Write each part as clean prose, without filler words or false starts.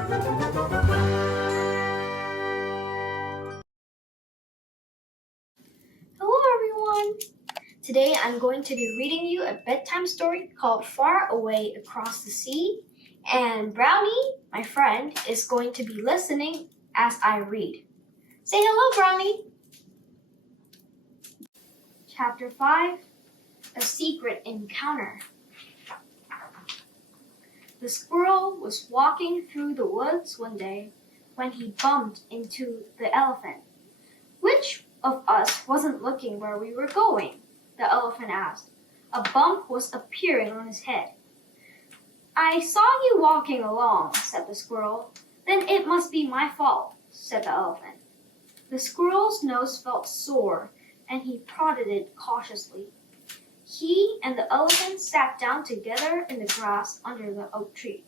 Hello everyone! Today I'm going to be reading you a bedtime story called Far Away Across the Sea, and Brownie, my friend, is going to be listening as I read. Say hello, Brownie! Chapter 5, A Secret Encounter. The squirrel was walking through the woods one day when he bumped into the elephant. Which of us wasn't looking where we were going? The elephant asked. A bump was appearing on his head. I saw you walking along, said the squirrel. Then it must be my fault, said the elephant. The squirrel's nose felt sore, and he prodded it cautiously. He and the elephant sat down together in the grass under the oak tree.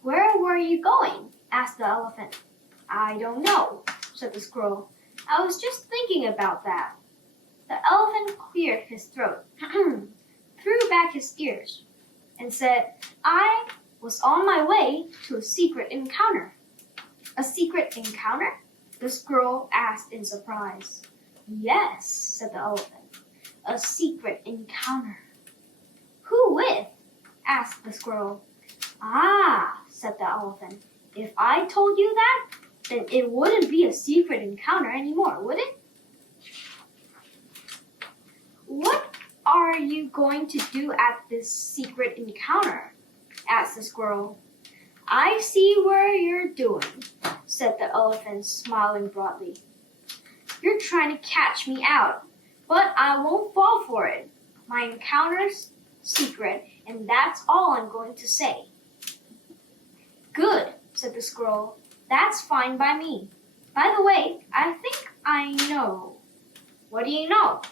Where were you going? Asked the elephant. I don't know, said the squirrel. I was just thinking about that. The elephant cleared his throat, threw back his ears, and said, I was on my way to a secret encounter. A secret encounter? The squirrel asked in surprise. Yes, said the elephant. A secret encounter. Who with? Asked the squirrel. Ah, said the elephant. If I told you that, then it wouldn't be a secret encounter anymore, would it? What are you going to do at this secret encounter? Asked the squirrel. I see where you're doing, said the elephant, smiling broadly. You're trying to catch me out, but I won't fall for it. My encounter's secret, and that's all I'm going to say. Good, said the squirrel. That's fine by me. By the way, I think I know. What do you know?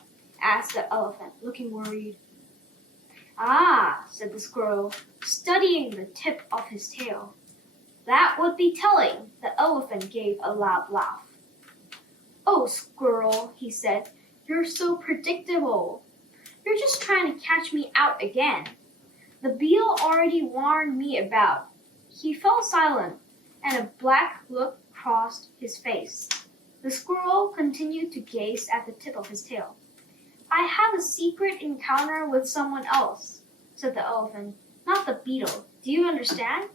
Asked the elephant, looking worried. Ah, said the squirrel, studying the tip of his tail. That would be telling. The elephant gave a loud laugh. Oh, squirrel, he said, you're so predictable. You're just trying to catch me out again. The beetle already warned me about. He fell silent, and a black look crossed his face. The squirrel continued to gaze at the tip of his tail. I had a secret encounter with someone else, said the elephant, not the beetle. Do you understand?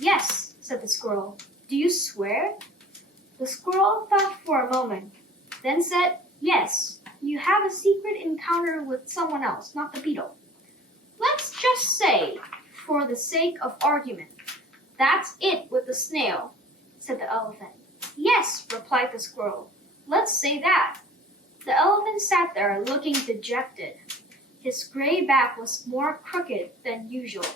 Yes, said the squirrel. Do you swear? The squirrel thought for a moment, then said, yes, you have a secret encounter with someone else, not the beetle. Let's just say, for the sake of argument, that's it with the snail, said the elephant. Yes, replied the squirrel. Let's say that. The elephant sat there looking dejected. His gray back was more crooked than usual,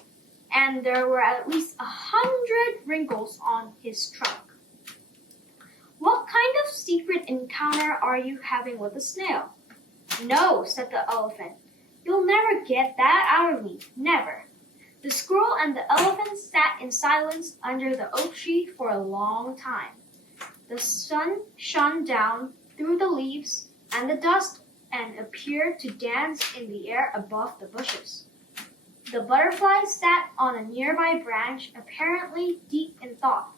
and there were at least 100 wrinkles on his trunk. What kind of secret encounter are you having with the snail? No, said the elephant. You'll never get that out of me, never. The squirrel and the elephant sat in silence under the oak tree for a long time. The sun shone down through the leaves and the dust and appeared to dance in the air above the bushes. The butterfly sat on a nearby branch, apparently deep in thought.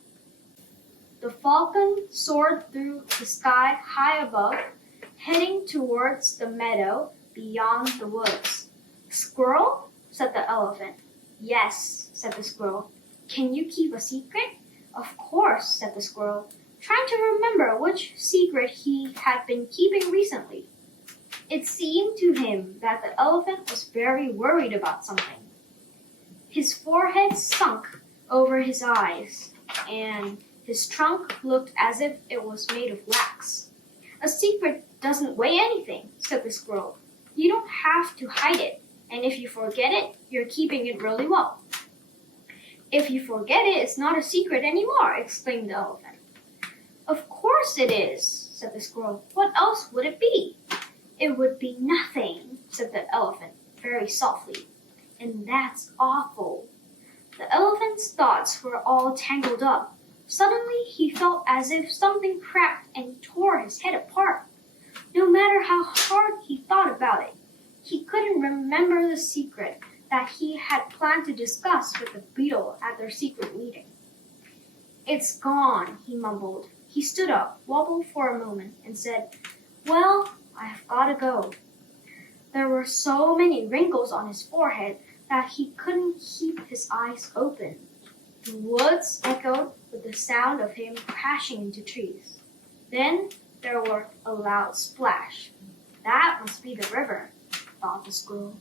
The falcon soared through the sky high above, heading towards the meadow beyond the woods. Squirrel? Said the elephant. Yes, said the squirrel. Can you keep a secret? Of course, said the squirrel, trying to remember which secret he had been keeping recently. It seemed to him that the elephant was very worried about something. His forehead sunk over his eyes, and his trunk looked as if it was made of wax. A secret doesn't weigh anything, said the squirrel. You don't have to hide it, and if you forget it, you're keeping it really well. If you forget it, it's not a secret anymore, exclaimed the elephant. Of course it is, said the squirrel. What else would it be? It would be nothing, said the elephant very softly. And that's awful. The elephant's thoughts were all tangled up. Suddenly he felt as if something cracked and tore his head apart. No matter how hard he thought about it, he couldn't remember the secret that he had planned to discuss with the beetle at their secret meeting. It's gone, he mumbled. He stood up, wobbled for a moment, and said, Well, I've got to go. There were so many wrinkles on his forehead that he couldn't keep his eyes open. The woods echoed with the sound of him crashing into trees. Then there was a loud splash. That must be the river, thought the squirrel.